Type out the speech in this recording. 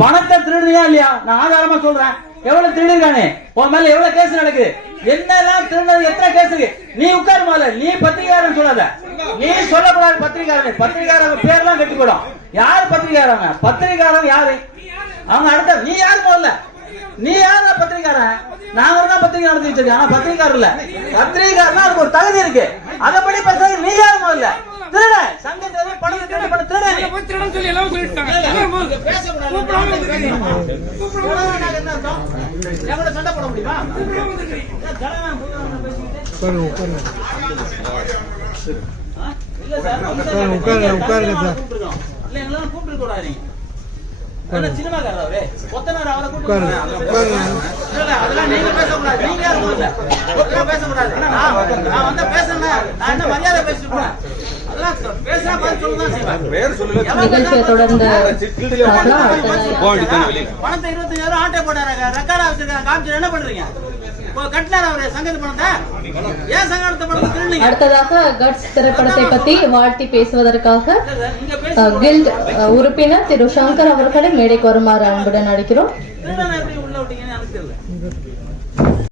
பணத்தை திருடுறியா இல்லையா? நான் ஆதாரமா சொல்றேன். எவ்வளவு திருடுறானே, உன் மேல எவ்வளவு கேஸ் நடக்குது, என்னெல்லாம் திருடுறது, எத்தனை கேஸுக்கு. நீ உட்காரு மேல, நீ பத்திரிகாரன் சொல்லாத, நீ சொல்லக்கூடாது. பத்திரிகாரன் பத்திரிகாரங்க பேர்லாம் கட்டி போடும். யாரு பத்திரிகாரங்க? பத்திரிகாரன் யாரு? அவங்க அடுத்த நீ யாரு முதல்ல? நீ யாரு பத்திரிகாரன்? நாங்க தான் பத்திரிகை நடத்தி வச்சிருக்கேன். ஆனா பத்திரிகாரர் இல்ல. பத்திரிகாரனா அதுக்கு ஒரு தகுதி இருக்கு. அதப்படி பேசுறது நீ யாரு முதல்ல? திருட சங்கத்துல பணத்தை திருட பண்ண திருட திருடன் சொல்லி எல்லாம் சொல்லிட்டாங்க. பேசக்கூடாது. எவ்வளவு சண்டை போட முடியுமா? இல்ல சார், உட்காருங்க சார். இல்ல எல்லாம் கூப்பிட்டு கூடாது. சினிமாக்காரர் அவரு கொத்தனார், அவரை கூப்பிட்டு அதெல்லாம் நீங்க பேசக்கூடாது. நீங்க யாரும் பேசக்கூடாது. நான் வந்து பேசுறேன், நான் என்ன மரியாதை பேசிட்டு போறேன். பணத்தை 25,000 ஆட்டோ போட்டாரு, ரெக்கார்டா வச்சிருக்காங்க, காமிச்சு என்ன பண்றீங்க? அடுத்ததாக கட்ஸ் திரைப்படத்தை பத்தி வாழ்த்தி பேசுவதற்காக கில்ட் உறுப்பினர் திரு சங்கர் அவர்களை மேடைக்கு வருமாறு அன்புடன் அழைக்கிறோம்.